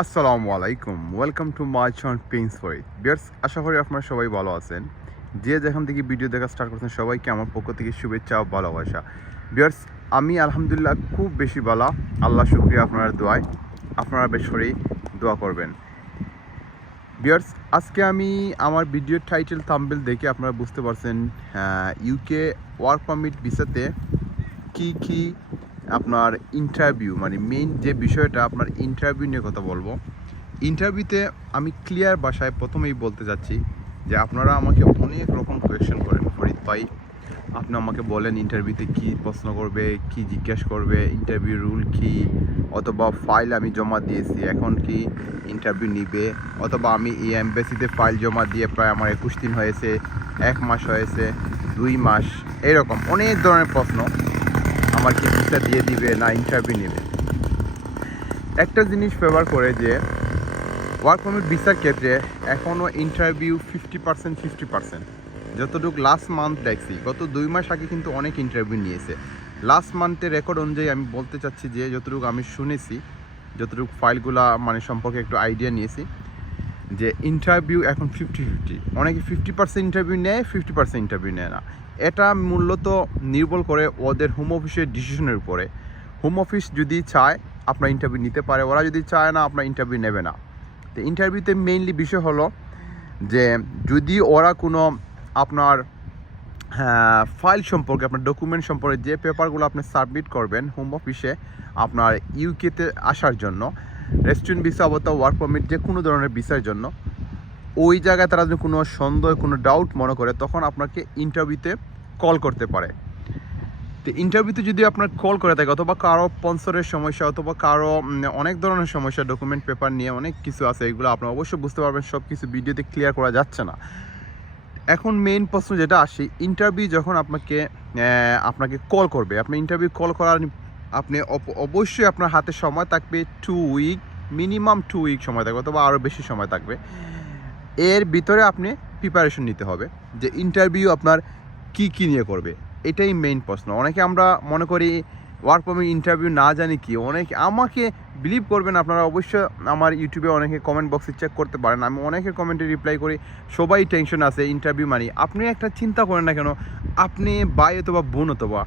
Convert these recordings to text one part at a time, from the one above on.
আসসালামু আলাইকুম welcome to my channel পেইন্স ফর ইট বিয়ার্স আশা করি আপনারা সবাই ভালো আছেন। যে যেখান থেকে ভিডিও দেখা স্টার্ট করছেন, সবাইকে আমার পক্ষ থেকে শুভেচ্ছা ও ভালোবাসা। বিয়ার্স আমি আলহামদুলিল্লাহ খুব বেশি ভালো আল্লাহ শুক্রিয়া আপনার দোয়ায়। আপনারা বেশ করে দোয়া করবেন। বিয়ার্স আজকে আমি আমার ভিডিও টাইটেল থাম্বেল দেখে আপনারা বুঝতে পারছেন ইউকে ওয়ার্ক পারমিট ভিসাতে কি কি আপনার ইন্টারভিউ মানে মেইন যে বিষয়টা আপনার ইন্টারভিউ নিয়ে কথা বলব। ইন্টারভিউতে আমি ক্লিয়ার ভাষায় প্রথমেই বলতে যাচ্ছি যে আপনারা আমাকে অনেক রকম কোয়েশ্চেন করেন, ফরিদ ভাই। আপনি আমাকে বলেন ইন্টারভিউতে কি প্রশ্ন করবে, কি জিজ্ঞেস করবে ইন্টারভিউ রুল কি, অথবা ফাইল আমি জমা দিয়েছি, এখন কি ইন্টারভিউ নিবে, অথবা আমি এই এমবেসিতে ফাইল জমা দিয়ে প্রায় আমার একুশ দিন হয়েছে, এক মাস হয়েছে, দুই মাস, এরকম অনেক ধরনের প্রশ্ন। আমার কি ভিসা দিয়ে দিবে না ইন্টারভিউ নেবে। একটা জিনিস ফেভার করে যে ওয়ার্ক পারমিট ভিসার ক্ষেত্রে এখনও interview fifty percent fifty percent যতটুকু লাস্ট মান্থ দেখছি, গত দুই মাস আগে কিন্তু অনেক ইন্টারভিউ নিয়েছে। লাস্ট মান্থের রেকর্ড অনুযায়ী আমি বলতে চাচ্ছি যে, যতটুকু আমি শুনেছি, যতটুকু ফাইলগুলা মানে সম্পর্কে একটু আইডিয়া নিয়েছি, যে ইন্টারভিউ এখন ফিফটি ফিফটি অনেকে ফিফটি পার্সেন্ট ইন্টারভিউ নেয় ফিফটি পার্সেন্ট ইন্টারভিউ নেয় না। এটা মূলত নির্ভর করে ওদের হোম অফিসের ডিসিশনের উপরে। হোম অফিস যদি চায়, আপনার ইন্টারভিউ নিতে পারে। ওরা যদি চায় না, আপনার ইন্টারভিউ নেবে না। তো ইন্টারভিউতে মেইনলি বিষয় হলো যে, যদি ওরা কোনো আপনার ফাইল সম্পর্কে, আপনার ডকুমেন্ট সম্পর্কে যে পেপারগুলো আপনি সাবমিট করবেন হোম অফিসে আপনার ইউকেতে আসার জন্য রেস্টুরেন্ট ভিসা অথবা ওয়ার্ক পারমিট যে কোনো ধরনের ভিসার জন্য, ওই জায়গায় তারা যদি কোনো সন্দেহ, কোনো ডাউট মনে করে, তখন আপনাকে ইন্টারভিউতে কল করতে পারে। তো ইন্টারভিউতে যদি আপনার কল করে থাকে অথবা কারও স্পন্সরের সমস্যা অথবা কারও অনেক ধরনের সমস্যা ডকুমেন্ট পেপার নিয়ে অনেক কিছু আছে, এগুলো আপনারা অবশ্যই বুঝতে পারবেন সব কিছু ভিডিওতে ক্লিয়ার করা যাচ্ছে না। এখন মেইন প্রশ্ন যেটা আসি ইন্টারভিউ যখন আপনাকে আপনাকে কল করবে, আপনি ইন্টারভিউ কল করার আপনি অবশ্যই আপনার হাতে সময় থাকবে two week minimum two week সময় থাকবে অথবা আরও বেশি সময় থাকবে। এর ভিতরে আপনি প্রিপারেশন নিতে হবে যে ইন্টারভিউ আপনার কি কি নিয়ে করবে? এটাই মেইন প্রশ্ন। অনেকে আমরা মনে করি ওয়ার্ক পারমিট ইন্টারভিউ না জানি কি। অনেকে আমাকে বিলিভ করবেন, আপনারা অবশ্যই আমার ইউটিউবে অনেকে কমেন্ট বক্সে চেক করতে পারেন। আমি অনেকের কমেন্টে রিপ্লাই করি, সবাই টেনশন আছে ইন্টারভিউ মানি আপনি একটা চিন্তা করেন না কেন, আপনি বাই অথবা বোন অথবা,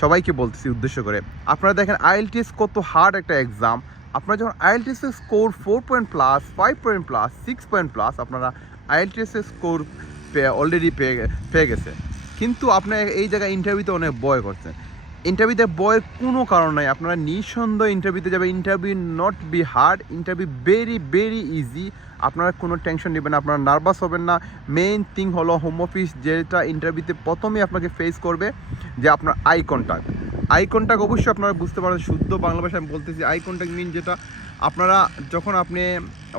সবাইকে বলতেছি উদ্দেশ্য করে। আপনারা দেখেন আইএলটিএস কত হার্ড একটা এক্সাম আপনারা যখন আইএলটিএস এর score four point plus five point plus six point plus আপনারা আইএলটিএস এর স্কোর অলরেডি পেয়ে পেয়ে গেছে। কিন্তু আপনার এই জায়গায় ইন্টারভিউতে অনেক বয় করছেন ইন্টারভিউতে বয়ের কোনো কারণ নাই। আপনারা নিঃসন্দেহ ইন্টারভিউতে যাবে interview not be hard interview very very easy আপনারা কোনো টেনশন নেবেন আপনারা নার্ভাস হবেন না। মেইন থিং হলো হোম অফিস যেটা ইন্টারভিউতে প্রথমেই আপনাকে ফেস করবে যে আপনার আই কন্ট্যাক্ট আই কন্ট্যাক্ট অবশ্যই আপনারা বুঝতে পারেন শুদ্ধ বাংলা ভাষায় আমি বলতেছি আই কন্ট্যাক্ট মিন যেটা আপনারা যখন আপনি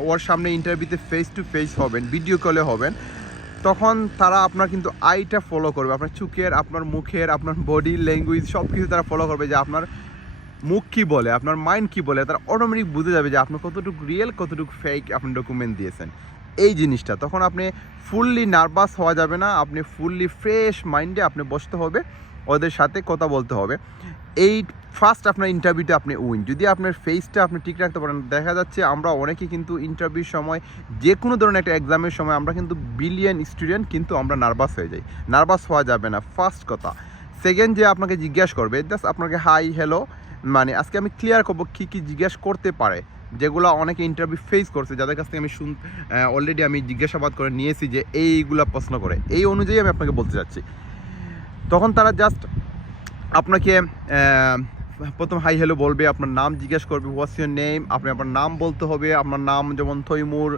ওর সামনে ইন্টারভিউতে ফেস টু ফেস হবেন ভিডিও কলে হবেন তখন তারা আপনার কিন্তু আইটা ফলো করবে। আপনার চোখের, আপনার মুখের, আপনার বডি ল্যাঙ্গুয়েজ সব কিছু তারা ফলো করবে যে আপনার মুখ কী বলে, আপনার মাইন্ড কী বলে। তারা অটোমেটিক বুঝে যাবে যে আপনি কতটুকু রিয়েল কতটুকু ফেক আপনি ডকুমেন্ট দিয়েছেন। এই জিনিসটা, তখন আপনি ফুললি নার্ভাস হওয়া যাবে না। আপনি ফুললি ফ্রেশ মাইন্ডে আপনি বসতে হবে। ওদের সাথে কথা বলতে হবে। এই ফার্স্ট আপনার ইন্টারভিউটা আপনি উইন যদি আপনার ফেসটা আপনি ঠিক রাখতে পারেন, দেখা যাচ্ছে আমরা অনেকে কিন্তু ইন্টারভিউর সময় যে কোনো ধরনের একটা এক্সামের সময় আমরা কিন্তু বিলিয়ন স্টুডেন্ট কিন্তু আমরা নার্ভাস হয়ে যাই। নার্ভাস হওয়া যাবে না ফার্স্ট কথা। সেকেন্ড যে আপনাকে জিজ্ঞাসা করবে জাস্ট আপনাকে হাই হ্যালো মানে আজকে আমি ক্লিয়ার করব কী কী জিজ্ঞাসা করতে পারে। যেগুলো অনেকে ইন্টারভিউ ফেস করছে, যাদের কাছ থেকে আমি শুন অলরেডি আমি জিজ্ঞাসাবাদ করে নিয়েছি যে এইগুলা প্রশ্ন করে। এই অনুযায়ী আমি আপনাকে বলতে চাচ্ছি তখন তারা জাস্ট আপনাকে প্রথম হাই হ্যালো বলবে, আপনার নাম জিজ্ঞেস করবে হোয়াটস ইউর নেম আপনি আপনার নাম বলতে হবে, আপনার নাম যেমন থৈমুর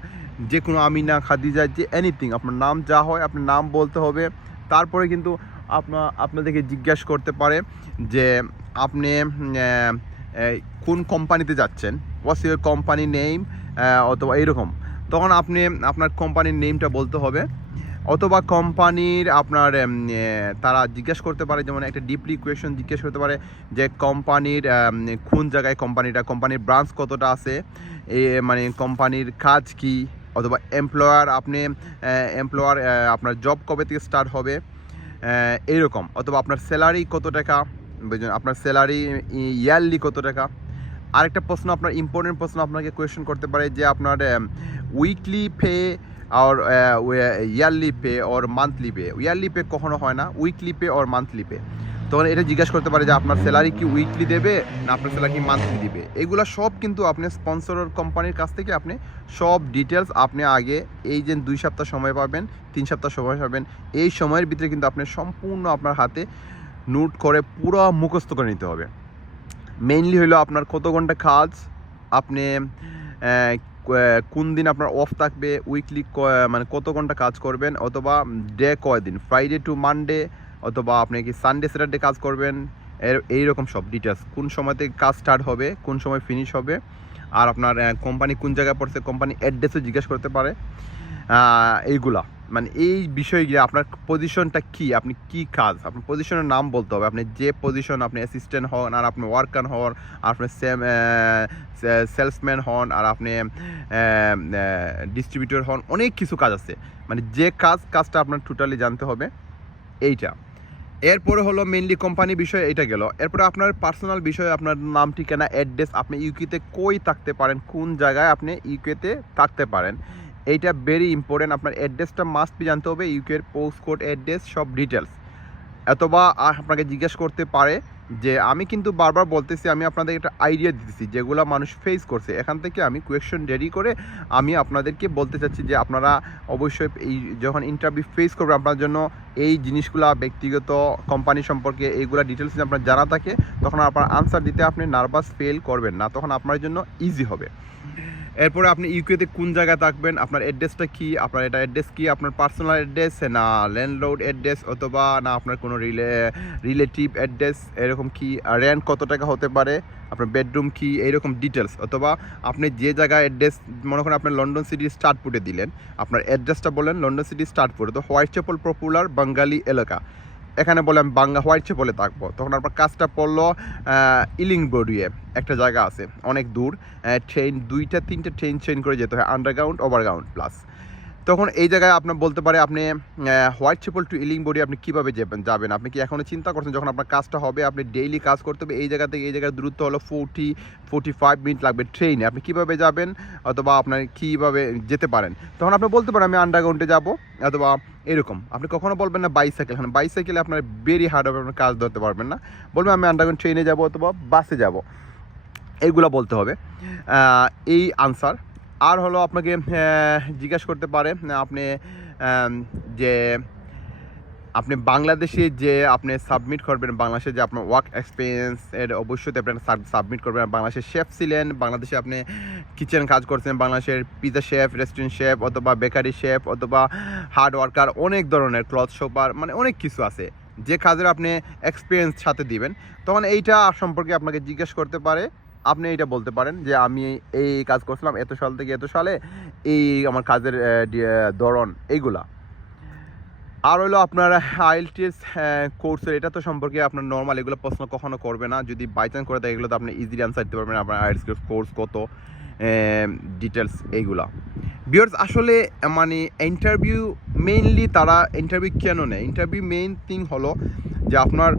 যে কোনো আমিনা, খাদিজা, যে এনিথিং আপনার নাম যা হয়, আপনার নাম বলতে হবে। তারপরে কিন্তু আপনার আপনাদেরকে জিজ্ঞেস করতে পারে যে আপনি কোন কোম্পানিতে যাচ্ছেন? হোয়াটস ইউর কোম্পানি নেম অথবা এইরকম। তখন আপনি, আপনার কোম্পানির নেমটা বলতে হবে। অথবা কোম্পানির আপনার তারা জিজ্ঞেস করতে পারে, যেমন একটা ডিপলি কোয়েশন জিজ্ঞেস করতে পারে যে কোম্পানির কোন জায়গায় কোম্পানিটা, কোম্পানির ব্রাঞ্চ কতটা আছে, এ মানে কোম্পানির কাজ কি, অথবা এমপ্লয়ার আপনি এমপ্লয়ার আপনার জব কবে থেকে স্টার্ট হবে এইরকম। অথবা আপনার স্যালারি কত টাকা আপনার স্যালারি ইয়ারলি কত টাকা। আরেকটা প্রশ্ন, আপনার ইম্পর্টেন্ট প্রশ্ন আপনাকে কোয়েশ্চেন করতে পারে যে আপনার weekly pay R yearly pay or monthly pay yearly pay কখনো হয় না weekly pay or monthly pay তখন এটা জিজ্ঞাসা করতে পারে যে আপনার স্যালারি কি উইকলি দেবে না আপনার স্যালারি কি মান্থলি দিবে? এগুলো সব কিন্তু আপনি স্পন্সর কোম্পানির কাছ থেকে আপনি সব ডিটেলস আপনি আগে এই যে দুই সপ্তাহ সময় পাবেন, তিন সপ্তাহ সময় পাবেন, এই সময়ের ভিতরে কিন্তু আপনি সম্পূর্ণ আপনার হাতে নোট করে পুরো মুখস্থ করে নিতে হবে। মেইনলি হলো আপনার কত ঘণ্টা কাজ, আপনি কোন দিন আপনার অফ থাকবে উইকলি মানে কত ঘণ্টা কাজ করবেন, অথবা ডে কয়দিন? ফ্রাইডে টু মানডে অথবা আপনি কি সানডে স্যাটারডে কাজ করবেন, এর, এইরকম সব ডিটেলস কোন সময় থেকে কাজ স্টার্ট হবে, কোন সময় ফিনিশ হবে, আর আপনার কোম্পানি কোন জায়গায় পড়ছে কোম্পানি অ্যাড্রেসও জিজ্ঞেস করতে পারে। এইগুলা। মানে এই বিষয়গুলো, আপনার পজিশনটা কি? আপনি কি কাজ? আপনার পজিশনের নাম বলতে হবে। আপনি যে পজিশন আপনি অ্যাসিস্ট্যান্ট হন, আর আপনি ওয়ার্কার হন আপনি সেম সেলসম্যান হন, আর আপনি ডিস্ট্রিবিউটর হন, অনেক কিছু কাজ আছে। মানে যে কাজ, কাজটা আপনার টোটালি জানতে হবে। এইটা। এরপরে হলো মেনলি কোম্পানি বিষয় এটা গেল। এরপরে আপনার পার্সোনাল বিষয়ে, আপনার নাম, ঠিকানা অ্যাড্রেস আপনি ইউকেতে কই থাকতে পারেন? কোন জায়গায় আপনি ইউকেতে থাকতে পারেন? এইটা ভেরি ইম্পর্টেন্ট আপনার অ্যাড্রেসটা মাস্ট জানতে হবে ইউকের পোস্ট কোড অ্যাড্রেস সব ডিটেলস অথবা আপনাকে জিজ্ঞেস করতে পারে যে, আমি কিন্তু বারবার বলতেছি, আমি আপনাদের একটা আইডিয়া দিতেছি, যেগুলো মানুষ ফেস করছে। এখান থেকে আমি কোয়েশ্চেন রেডি করে আমি আপনাদেরকে বলতে চাচ্ছি যে, আপনারা অবশ্যই এই যখন ইন্টারভিউ ফেস করবে, আপনার জন্য এই জিনিসগুলা ব্যক্তিগত কোম্পানি সম্পর্কে এইগুলা ডিটেলস আপনার জানা থাকে, তখন আপনার আনসার দিতে আপনি নার্ভাস ফেল করবেন না। তখন আপনার জন্য ইজি হবে। এরপরে আপনি ইউকেতে কোন জায়গায় থাকবেন? আপনার অ্যাড্রেসটা কি? আপনার এটা অ্যাড্রেস কি? আপনার পার্সোনাল অ্যাড্রেস না ল্যান্ডলোড অ্যাড্রেস অথবা না, আপনার কোনো রিলে রিলেটিভ অ্যাড্রেস এরকম কি? রেন্ট কত টাকা হতে পারে? আপনার বেডরুম কি? এইরকম ডিটেলস অথবা আপনি যে জায়গায় অ্যাড্রেস মনে করেন আপনি লন্ডন সিটির স্টার্টপুটে দিলেন, আপনার অ্যাড্রেসটা বলেন লন্ডন সিটি স্টার্টপুটে তো হোয়াইট চেপল পপুলার বাঙালি এলাকা। এখানে বলে আমি বাংলা হোয়াইট চেপলে থাকব। তখন আপনার কাজটা পড়ল ইলিং বডিয়ে একটা জায়গা আছে, অনেক দূর ট্রেন দুইটা, তিনটা ট্রেন চেঞ্জ করে যেতে হয় আন্ডারগ্রাউন্ড ওভারগ্রাউন্ড প্লাস তখন এই জায়গায় আপনার বলতে পারে আপনি হোয়াইট চেপল টু ইলিং বডি আপনি কীভাবে যাবেন? আপনি কি এখনও চিন্তা করছেন যখন আপনার কাজটা হবে, আপনি ডেইলি কাজ করতে হবে, এই জায়গা থেকে এই জায়গার দূরত্ব হলো ফোর্টি ফোর্টি ফাইভ মিনিট লাগবে ট্রেনে আপনি কীভাবে যাবেন? অথবা আপনার কীভাবে যেতে পারেন? তখন আপনি বলতে পারেন, আমি আন্ডারগ্রাউন্ডে যাব, অথবা এরকম। আপনি কখনো বলবেন না বাইসাইকেল হ্যাঁ বাইসাইকেলে আপনার বেরি হার্ড হবে, আপনার কাজ ধরতে পারবেন না। বলবেন, আমি আন্ডারগ্রাউন্ড ট্রেনে যাব অথবা বাসে যাব। এইগুলো বলতে হবে। এই আনসার আর হলো আপনাকে জিজ্ঞাসা করতে পারে, আপনি যে আপনি বাংলাদেশে যে আপনি সাবমিট করবেন, বাংলাদেশে যে আপনার ওয়ার্ক এক্সপিরিয়েন্স এর অবশ্যই আপনি সাবমিট করবেন। বাংলাদেশের শেফ ছিলেন, বাংলাদেশে আপনি কিচেন কাজ করছেন, বাংলাদেশের পিজা শেফ রেস্টুরেন্ট শেফ অথবা বেকারি শেফ অথবা হার্ড ওয়ার্কার অনেক ধরনের ক্লথ শপার মানে অনেক কিছু আছে। যে কাজের আপনি এক্সপিরিয়েন্স সাথে দিবেন। তখন এইটা সম্পর্কে আপনাকে জিজ্ঞেস করতে পারে। আপনি এটা বলতে পারেন যে আমি এই কাজ করছিলাম এত সাল থেকে এত সালে, এই আমার কাজের ধরন এইগুলা। আর হলো আপনার আইএলটিএস কোর্সের এটা তো সম্পর্কে আপনার নর্মাল এগুলো প্রশ্ন কখনো করবে না। যদি বাই চান্স করে থাকে এগুলো তো আপনি ইজিলি আনসার দিতে পারবেন আপনার আইএলটিএস কোর্স কত ডিটেলস এইগুলা। বিয়ার্স আসলে মানে ইন্টারভিউ মেইনলি তারা ইন্টারভিউ কেন নেয়? ইন্টারভিউ মেইন থিং হলো যে আপনার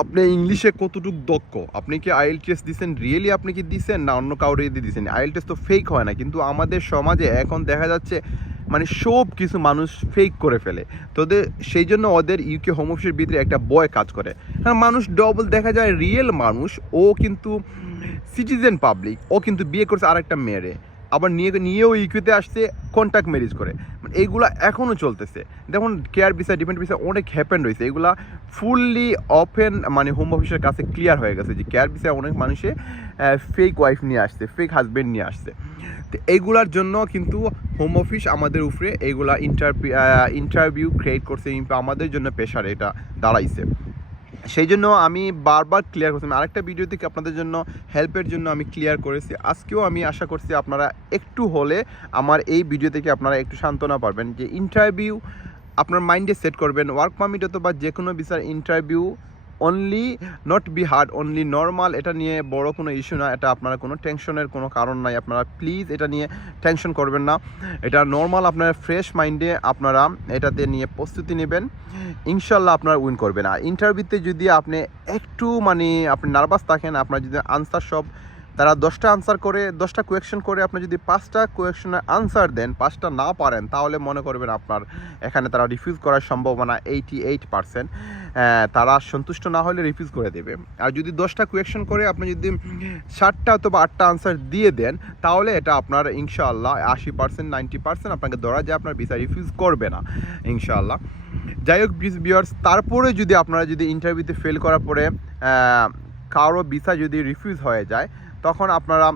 আপনি ইংলিশে কতটুকু দক্ষ? আপনি কি আইএলটিএস দিচ্ছেন রিয়েলি আপনি কি দিচ্ছেন না অন্য কাউরে দিয়ে দিচ্ছেন আইএলটিএস তো ফেক হয় না কিন্তু আমাদের সমাজে এখন দেখা যাচ্ছে মানে সব কিছু মানুষ ফেক করে ফেলে। তো ওদের সেই জন্য ওদের ইউকে হোম অফিসের ভিতরে একটা বয় কাজ করে। কারণ মানুষ ডবল দেখা যায় রিয়েল মানুষ ও কিন্তু সিটিজেন পাবলিক ও কিন্তু বিয়ে করছে আরেকটা মেয়েরে। আবার নিয়ে নিয়েও ইউকিউতে আসছে কন্ট্যাক্ট ম্যারেজ করে। মানে এইগুলা এখনও চলতেছে। দেখুন কেয়ার বিষয় ডিপেন্ড বিষয় অনেক হ্যাপেন রয়েছে। এগুলা ফুললি ওপেন মানে হোম অফিসের কাছে ক্লিয়ার হয়ে গেছে যে কেয়ার বিষয়ে অনেক মানুষে ফেক ওয়াইফ নিয়ে আসছে ফেক হাজব্যান্ড নিয়ে আসছে। তো এইগুলার জন্য কিন্তু হোম অফিস আমাদের উপরে এইগুলা ইন্টারভিউ ইন্টারভিউ ক্রিয়েট করছে আমাদের জন্য পেশার এটা দাঁড়াইছে। সেই জন্য আমি বারবার ক্লিয়ার করছি। আরেকটা ভিডিও থেকে আপনাদের জন্য হেল্পের জন্য আমি ক্লিয়ার করেছি। আজকেও আমি আশা করছি আপনারা একটু হলে আমার এই ভিডিও থেকে আপনারা একটু সান্ত্বনা পারবেন যে ইন্টারভিউ আপনার মাইন্ডে সেট করবেন। ওয়ার্ক পারমিট অথবা যে কোনো বিচার interview only not be hard only normal এটা নিয়ে বড় কোনো ইস্যু না, এটা আপনারা কোনো টেনশনের কোনো কারণ নাই, আপনারা প্লিজ এটা নিয়ে টেনশন করবেন না। এটা নর্মাল আপনার ফ্রেশ মাইন্ডে আপনারা এটাতে নিয়ে প্রস্তুতি নেবেন ইনশাল্লাহ আপনারা উইন করবেন। আর ইন্টারভিউতে যদি আপনি একটু মানে আপনি নার্ভাস থাকেন, আপনার যদি আনসার সব তারা দশটা আনসার করে, দশটা কোয়েকশন করে, আপনি যদি পাঁচটা কোয়েকশনের আনসার দেন, পাঁচটা না পারেন, তাহলে মনে করবেন আপনার এখানে তারা রিফিউজ করার সম্ভাবনা এইটি এইট পার্সেন্ট তারা সন্তুষ্ট না হলে রিফিউজ করে দেবে। আর যদি দশটা কোয়েকশন করে, আপনি যদি ষাটটা অথবা আটটা আনসার দিয়ে দেন, তাহলে এটা আপনার ইনশাআল্লাহ আশি পার্সেন্ট নাইনটি পার্সেন্ট আপনাকে ধরা যায়, আপনার ভিসা রিফিউজ করবে না, ইনশাআল্লাহ। যাই হোক বিয়ার্স তারপরে যদি আপনারা যদি ইন্টারভিউতে ফেল করার পরে কারও ভিসা যদি রিফিউজ হয়ে যায় তখন আপনারা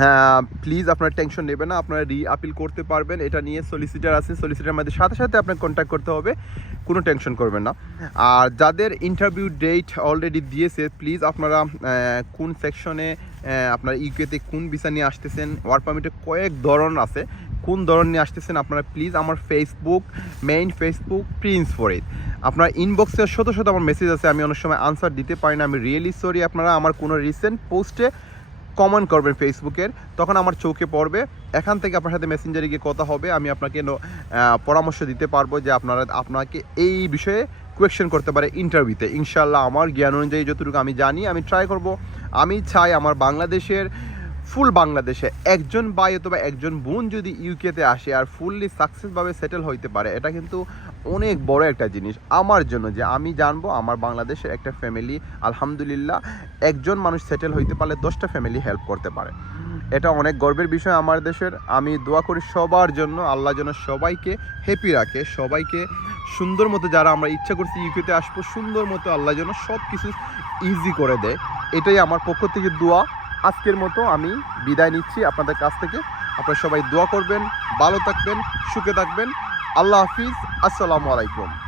হ্যাঁ প্লিজ আপনারা টেনশন নেবেন না, আপনারা রি আপিল করতে পারবেন। এটা নিয়ে সলিসিটার আছে সলিসিটার মধ্যে সাথে সাথে আপনাকে কন্ট্যাক্ট করতে হবে, কোনো টেনশন করবেন না। আর যাদের ইন্টারভিউ ডেট অলরেডি দিয়েছে প্লিজ আপনারা কোন সেকশনে আপনার ইউকেতে কোন ভিসা নিয়ে আসতেছেন ওয়ার্ক পারমিটে কয়েক ধরন আছে। কোন ধরন নিয়ে আসতেছেন, আপনারা প্লিজ আমার Facebook main Facebook Prince Farid আপনার ইনবক্সে শত শত আমার মেসেজ আছে, আমি অনেক সময় আনসার দিতে পারি না, আমি রিয়েলি সরি আপনারা, আমার কোনো রিসেন্ট পোস্টে কমেন্ট করবেন ফেসবুকের, তখন আমার চোখে পড়বে। এখান থেকে আপনার সাথে মেসেঞ্জারে গিয়ে কথা হবে, আমি আপনাকে পরামর্শ দিতে পারব যে আপনারা, আপনাকে এই বিষয়ে কোয়েশ্চেন করতে পারে ইন্টারভিউতে ইনশাল্লাহ আমার জ্ঞান অনুযায়ী যতটুকু আমি জানি, আমি ট্রাই করব। আমি চাই আমার বাংলাদেশের ফুল বাংলাদেশে। একজন ভাই অথবা একজন বোন যদি ইউকেতে আসে আর ফুললি সাকসেসভাবে সেটেল হইতে পারে, এটা কিন্তু অনেক বড় একটা জিনিস। আমার জন্য যে আমি জানব, আমার বাংলাদেশের একটা ফ্যামিলি আলহামদুলিল্লাহ, একজন মানুষ সেটেল হইতে পারলে দশটা ফ্যামিলি হেল্প করতে পারে। এটা অনেক গর্বের বিষয় আমার দেশের। আমি দোয়া করি সবার জন্য, আল্লাহ যেন সবাইকে হ্যাপি রাখে, সবাইকে সুন্দর মতো যারা আমরা ইচ্ছা করছি ইউকেতে আসব, সুন্দর মতো আল্লাহ যেন সব কিছু ইজি করে দেয়। এটাই আমার পক্ষ থেকে দোয়া। আজকের মতো আমি বিদায় নিচ্ছি আপনাদের কাছ থেকে। আপনারা সবাই দোয়া করবেন, ভালো থাকবেন, সুখে থাকবেন। আল্লাহ হাফিজ, আসসালামু আলাইকুম।